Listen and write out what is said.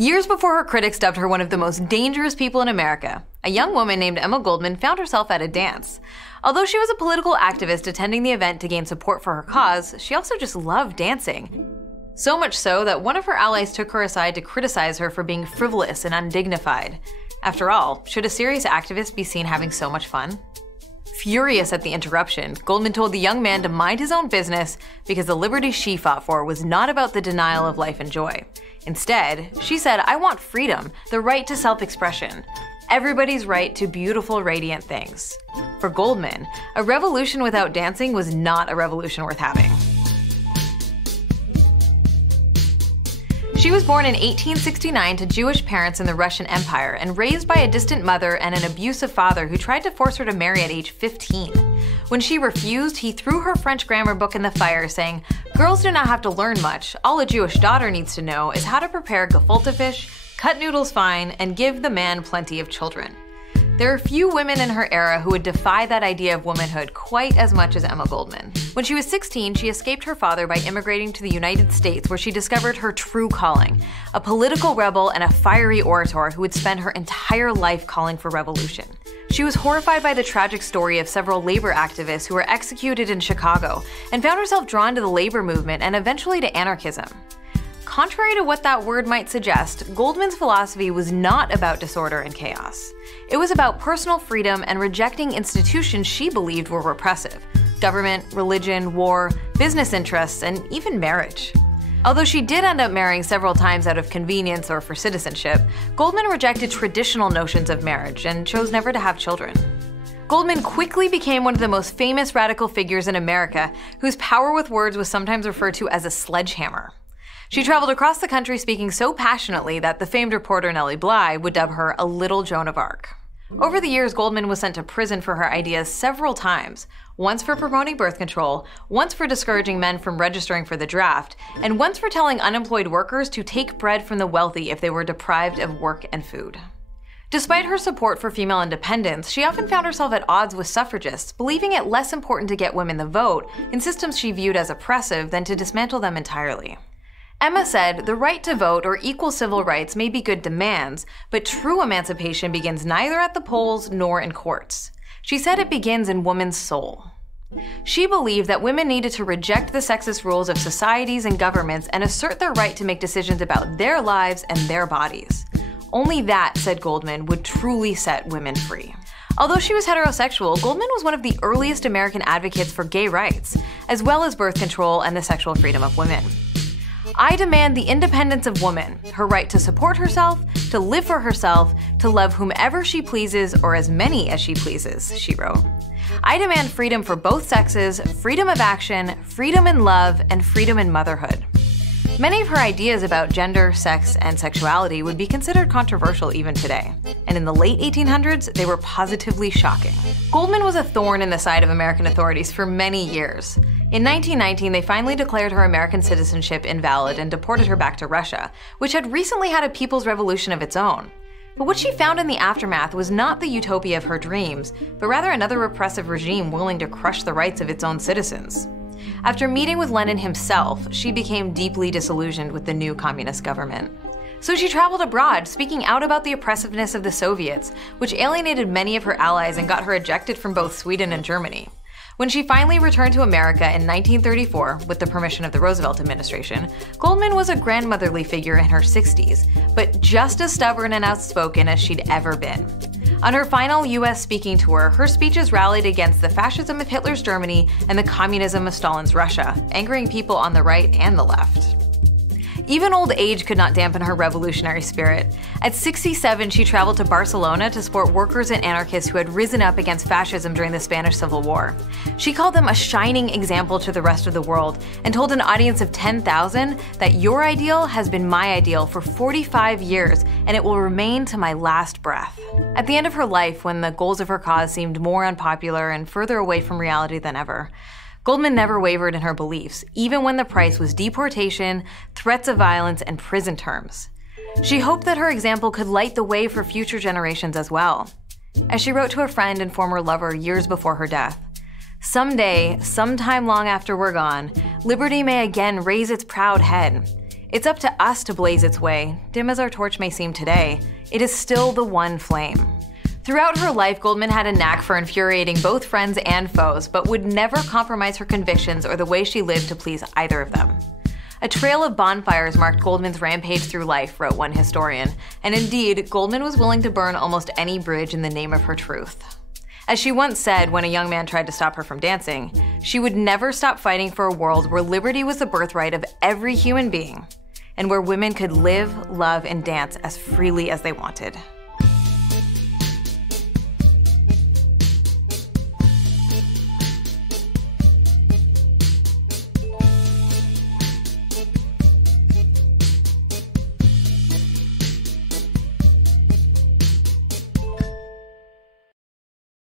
Years before her critics dubbed her one of the most dangerous people in America, a young woman named Emma Goldman found herself at a dance. Although she was a political activist attending the event to gain support for her cause, she also just loved dancing. So much so that one of her allies took her aside to criticize her for being frivolous and undignified. After all, should a serious activist be seen having so much fun? Furious at the interruption, Goldman told the young man to mind his own business because the liberty she fought for was not about the denial of life and joy. Instead, she said, "I want freedom, the right to self-expression. Everybody's right to beautiful, radiant things." For Goldman, a revolution without dancing was not a revolution worth having. She was born in 1869 to Jewish parents in the Russian Empire and raised by a distant mother and an abusive father who tried to force her to marry at age 15. When she refused, he threw her French grammar book in the fire, saying, "Girls do not have to learn much. All a Jewish daughter needs to know is how to prepare gefilte fish, cut noodles fine, and give the man plenty of children." There are few women in her era who would defy that idea of womanhood quite as much as Emma Goldman. When she was 16, she escaped her father by immigrating to the United States, where she discovered her true calling, a political rebel and a fiery orator who would spend her entire life calling for revolution. She was horrified by the tragic story of several labor activists who were executed in Chicago, and found herself drawn to the labor movement and eventually to anarchism. Contrary to what that word might suggest, Goldman's philosophy was not about disorder and chaos. It was about personal freedom and rejecting institutions she believed were repressive: government, religion, war, business interests, and even marriage. Although she did end up marrying several times out of convenience or for citizenship, Goldman rejected traditional notions of marriage and chose never to have children. Goldman quickly became one of the most famous radical figures in America, whose power with words was sometimes referred to as a sledgehammer. She traveled across the country speaking so passionately that the famed reporter Nellie Bly would dub her a little Joan of Arc. Over the years, Goldman was sent to prison for her ideas several times, once for promoting birth control, once for discouraging men from registering for the draft, and once for telling unemployed workers to take bread from the wealthy if they were deprived of work and food. Despite her support for female independence, she often found herself at odds with suffragists, believing it less important to get women the vote in systems she viewed as oppressive than to dismantle them entirely. Emma said, "The right to vote or equal civil rights may be good demands, but true emancipation begins neither at the polls nor in courts." She said it begins in woman's soul. She believed that women needed to reject the sexist rules of societies and governments and assert their right to make decisions about their lives and their bodies. Only that, said Goldman, would truly set women free. Although she was heterosexual, Goldman was one of the earliest American advocates for gay rights, as well as birth control and the sexual freedom of women. "I demand the independence of woman, her right to support herself, to live for herself, to love whomever she pleases or as many as she pleases," she wrote. "I demand freedom for both sexes, freedom of action, freedom in love, and freedom in motherhood." Many of her ideas about gender, sex, and sexuality would be considered controversial even today, and in the late 1800s, they were positively shocking. Goldman was a thorn in the side of American authorities for many years. In 1919, they finally declared her American citizenship invalid and deported her back to Russia, which had recently had a people's revolution of its own. But what she found in the aftermath was not the utopia of her dreams, but rather another repressive regime willing to crush the rights of its own citizens. After meeting with Lenin himself, she became deeply disillusioned with the new communist government. So she traveled abroad, speaking out about the oppressiveness of the Soviets, which alienated many of her allies and got her ejected from both Sweden and Germany. When she finally returned to America in 1934, with the permission of the Roosevelt administration, Goldman was a grandmotherly figure in her 60s, but just as stubborn and outspoken as she'd ever been. On her final US speaking tour, her speeches rallied against the fascism of Hitler's Germany and the communism of Stalin's Russia, angering people on the right and the left. Even old age could not dampen her revolutionary spirit. At 67, she traveled to Barcelona to support workers and anarchists who had risen up against fascism during the Spanish Civil War. She called them a shining example to the rest of the world and told an audience of 10,000 that "your ideal has been my ideal for 45 years and it will remain to my last breath." At the end of her life, when the goals of her cause seemed more unpopular and further away from reality than ever, Goldman never wavered in her beliefs, even when the price was deportation, threats of violence, and prison terms. She hoped that her example could light the way for future generations as well. As she wrote to a friend and former lover years before her death, "Someday, sometime long after we're gone, liberty may again raise its proud head. It's up to us to blaze its way. Dim as our torch may seem today, it is still the one flame. Throughout her life, Goldman had a knack for infuriating both friends and foes, but would never compromise her convictions or the way she lived to please either of them. A trail of bonfires marked Goldman's rampage through life, wrote one historian, and indeed, Goldman was willing to burn almost any bridge in the name of her truth. As she once said when a young man tried to stop her from dancing, she would never stop fighting for a world where liberty was the birthright of every human being, and where women could live, love, and dance as freely as they wanted.